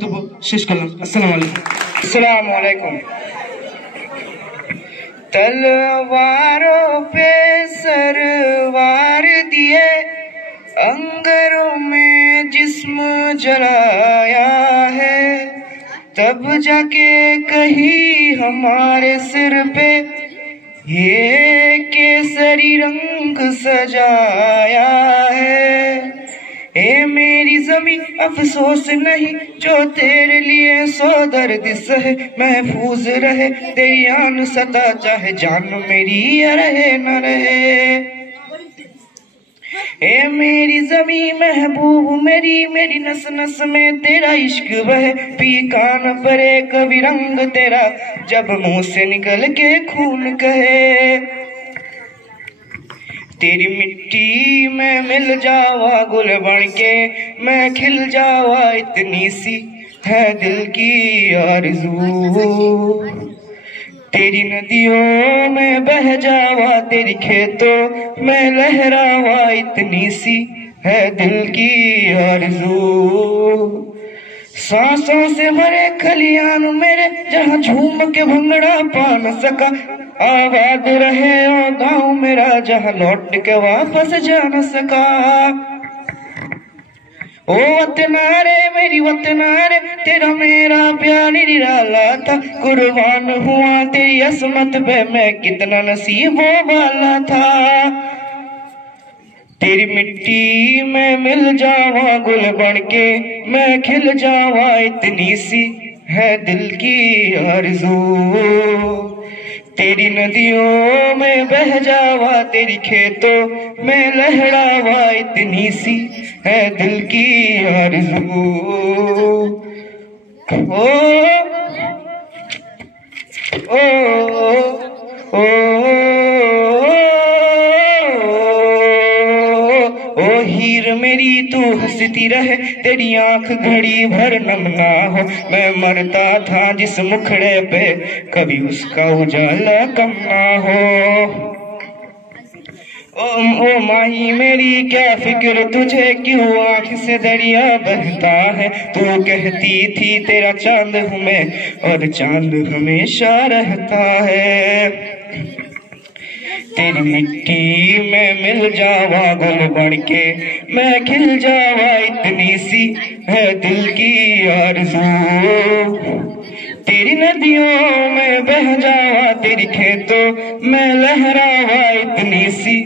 বক্তব্য শেষ করলাম। আসসালামু আলাইকুম। तलवारों पे सरवार दिए, अंगरों में जिस्म जलाया है, तब जाके कहीं हमारे सिर पे ये केसरी रंग सजाया है। ए मेरी ज़मी अफसोस नहीं जो तेरे लिए सो दर्द सहे, महफूज रहे तेरी आन सता चाहे जान मेरी रहे न रहे। ए मेरी ज़मी महबूब मेरी, मेरी नस नस में तेरा इश्क बहे, पी कान परे कभी रंग तेरा जब मुंह से निकल के खून कहे। तेरी मिट्टी में मिल जावा गुल बन के, मैं खिल जावा इतनी सी है दिल की आरज़ू। तेरी नदियों में बह जावा, तेरी खेतों में लहरावा इतनी सी है दिल की आरज़ू। सांसों से भरे खलियान मेरे जहाँ झूम के भंगड़ा पा न सका, आबाद रहे ओ गाँव मेरा जहाँ लौट के वापस जा न सका। ओ वतना रे मेरी वतना रे, तेरा मेरा प्यार निराला था, कुर्बान हुआ तेरी असमत पे मैं कितना नसीबों वाला था। तेरी मिट्टी में मिल जावा गुल बन के, मैं खिल जावा इतनी सी है दिल की आरज़ू। तेरी नदियों में बह जावा, तेरी खेतों में लहरावा इतनी सी है दिल की आरज़ू। ओ ओ ओ ओ हीर मेरी तू हंसती रहे, तेरी आंख घड़ी भर नम ना हो, मैं मरता था जिस मुखड़े पे कभी उसका उजाला कम ना हो। ओ माही मेरी क्या फिक्र तुझे, क्यों आंख से दरिया बहता है, तू कहती थी तेरा चांद हूँ मैं और चांद हमेशा रहता है। तेरी मिट्टी में मिल जावा गुल बन के, मैं खिल जावा इतनी सी है दिल की आरज़ू। तेरी नदियों में बह जावा, तेरी खेतों में लहरावा इतनी सी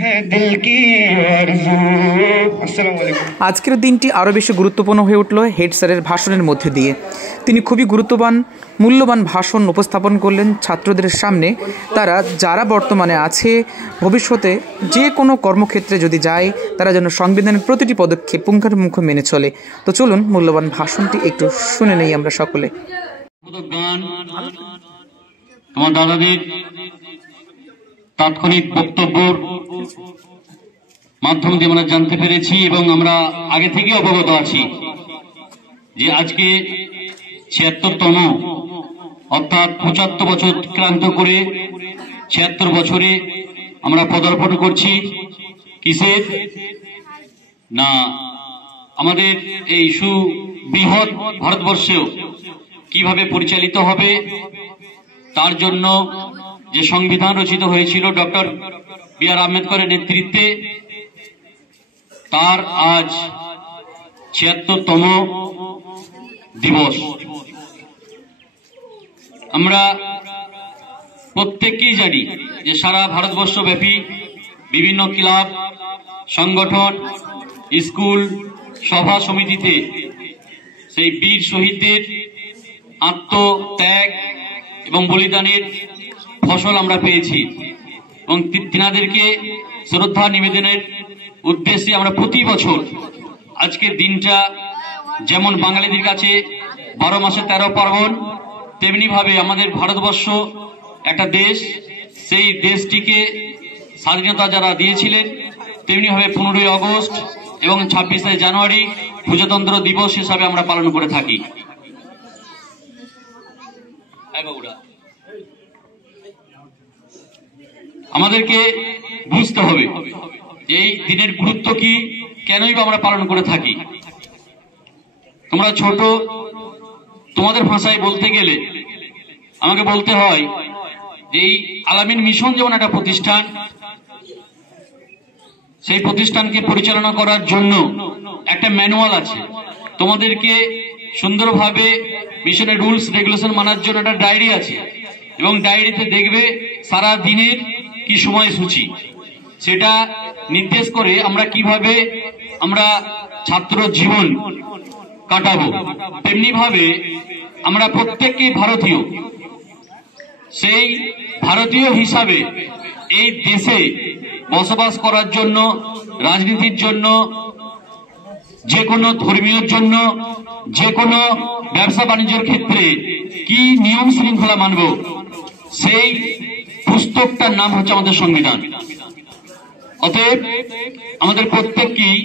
है दिल की आरज़ू। अस्सलामु आलैकुम। আজকের দিনটি আরও বেশি গুরুত্বপূর্ণ হয়ে উঠল হেড স্যারের ভাষণের মধ্যে দিয়ে। তিনি খুবই মূল্যবান ভাষণ উপস্থাপন করলেন ছাত্রদের সামনে। তারা যারা বর্তমানে আছে, ভবিষ্যতে যে কোনো কর্মক্ষেত্রে যদি যায়, তারা যেন সংবিধানের প্রতিটি পদক্ষেপ পুঙ্খানুপুঙ্খ মেনে চলে। তো চলুন মূল্যবান ভাষণটি একটু শুনে নেই আমরা সকলে। তোমার দাদাদের তাৎক্ষণিক বক্তব্যের মাধ্যম দিয়ে আমরা জানতে পেরেছি এবং আমরা আগে থেকে অবগত আছি যে আজকে ৭৬তম অর্থাৎ ৭৫ বছর অতিক্রান্ত করে ৭৬ বছরে আমরা পদার্পণ করছি। কিসের না, আমাদের এই সুবৃহৎ ভারতবর্ষেও কিভাবে পরিচালিত হবে তার জন্য যে সংবিধান রচিত হয়েছিল ডক্টর বি.আর. আম্বেদকরের নেতৃত্বে, তার আজ ৭৬তম দিবস। আমরা প্রত্যেকেই জানি যে সারা ভারতবর্ষব্যাপী বিভিন্ন ক্লাব, সংগঠন, স্কুল, সভা সমিতিতে সেই বীর শহীদদের আত্মত্যাগ এবং বলিদানের ফসল আমরা পেয়েছি এবং তিনাদেরকে শ্রদ্ধা নিবেদনের উদ্দেশ্যে আমরা প্রতি বছর আজকের দিনটা যেমন বাঙালিদের কাছে 12 মাসে 13 পার্বণ, তেমনি ভাবে আমাদের ভারতবর্ষ একটা দেশ, সেই দেশটিকে স্বাধীনতা যারা দিয়েছিলেন তেমনি ভাবে 15ই আগস্ট এবং 26শে জানুয়ারি প্রজাতন্ত্র দিবস হিসাবে আমরা পালন করে থাকি। আমাদেরকে বুঝতে হবে এই দিনের গুরুত্ব কি, কেনই বা আমরা পালন করে থাকি। তোমরা ছোট তোমাদের ভাষায় বলতে গেলে আমাকে বলতে হয় যে এই আলামিন মিশন যেমন একটা প্রতিষ্ঠান, সেই প্রতিষ্ঠানকে পরিচালনা করার জন্য একটা ম্যানুয়াল আছে। তোমাদেরকে সুন্দরভাবে মিশনের রুলস রেগুলেশন মানার জন্য একটা ডায়েরি আছে, এবং ডায়েরিতে দেখবে সারা দিনের কি সময়সূচি, সেটা নির্দেশ করে আমরা কিভাবে আমরা ছাত্র জীবন কাটাবো। তেমনি ভাবে আমরা প্রত্যেককেই ভারতীয়, সেই ভারতীয় হিসাবে এই দেশে বসবাস করার জন্য, রাজনীতির জন্য, যে কোনো ধর্মীয় জন্য, যে কোনো ব্যবসা বাণিজ্যের ক্ষেত্রে কি নিয়ম শৃঙ্খলা মানব, সেই পুস্তকটার নাম হচ্ছে আমাদের সংবিধান। অতএব আমাদের প্রত্যেককেই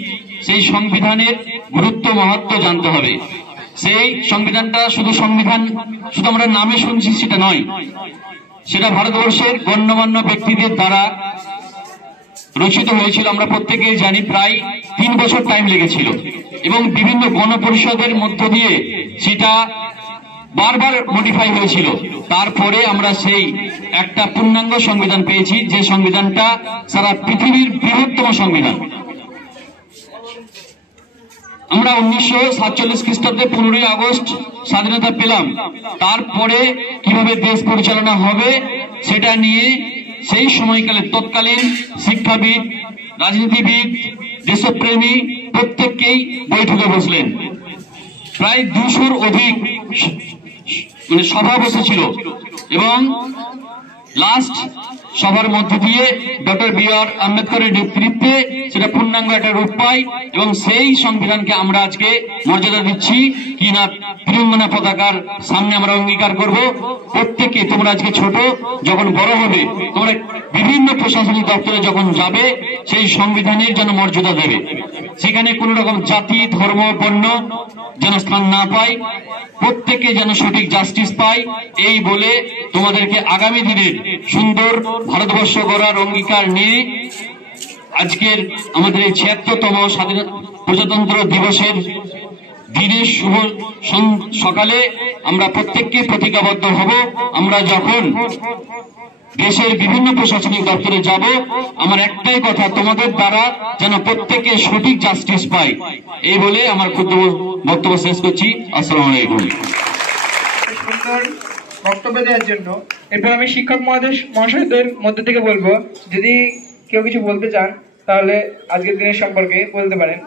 সেই সংবিধানের গুরুত্ব মাহাত্ম্য জানতে হবে। সেই সংবিধানটা শুধু সংবিধান শুধু আমরা নামে শুনছি সেটা নয়, সেটা ভারতবর্ষের গণ্যমান্য ব্যক্তিদের দ্বারা রচিত হয়েছিল। আমরা প্রত্যেকেই জানি প্রায় 3 বছর টাইম লেগেছিল, এবং বিভিন্ন গণপরিষদের মধ্য দিয়ে সেটা বারবার মডিফাই হয়েছিল। তারপরে আমরা সেই একটা পূর্ণাঙ্গ সংবিধান পেয়েছি, যে সংবিধানটা সারা পৃথিবীর বৃহত্তম সংবিধান। আমরা 1947 খ্রিস্টাব্দে 15ই আগস্ট স্বাধীনতা পেলাম। তারপরে কিভাবে দেশ পরিচালনা হবে সেটা নিয়ে সেই সময়কালে তৎকালীন শিক্ষাবিদ, রাজনীতিবিদ, দেশপ্রেমী প্রত্যেককেই বৈঠকে বসলেন। প্রায় 200-র অধিক সভা বসেছিল, এবং লাস্ট সভার মধ্য দিয়ে ডক্টর বি.আর. আম্বেদকরের নেতৃত্বে সেটা পূর্ণাঙ্গ একটা রূপ পায়, এবং সেই সংবিধানকে আমরা আজকে মর্যাদা দিচ্ছি কিনা ত্রিরঙ্গনা পতাকার সামনে আমরা অঙ্গীকার করব। প্রত্যেকে তোমরা আজকে ছোট, যখন বড় হবে তোমরা বিভিন্ন প্রশাসনিক দপ্তরে যখন যাবে সেই সংবিধানের জন্য মর্যাদা দেবে। সেখানে কোন রকম জাতি, ধর্ম, বর্ণ যেন স্থান না পায়, প্রত্যেকে যেন সঠিক জাস্টিস পায়, এই বলে তোমাদেরকে আগামী দিনের সুন্দর ভারতবর্ষ গড়ার অঙ্গীকার নিয়ে আজকের আমাদের এই 76তম স্বাধীনতা প্রজাতন্ত্র দিবসের দিনের শুভ সকালে আমরা প্রত্যেককে প্রতিজ্ঞাবদ্ধ হব। আমরা যখন দেশের বিভিন্ন প্রশাসনিক দপ্তরে যাব, আমার একটাই কথা, তোমাদের দ্বারা যেন প্রত্যেকে সঠিক জাস্টিস পায়, এই বলে আমার ক্ষুদ্র বক্তব্য শেষ করছি। আসসালামু আলাইকুম। সুন্দর বক্তব্য দেওয়ার জন্য এরপর আমি শিক্ষক মহাশয়দের মধ্য থেকে বলবো, যদি কেউ কিছু বলতে চান তাহলে আজকের দিনের সম্পর্কে বলতে পারেন।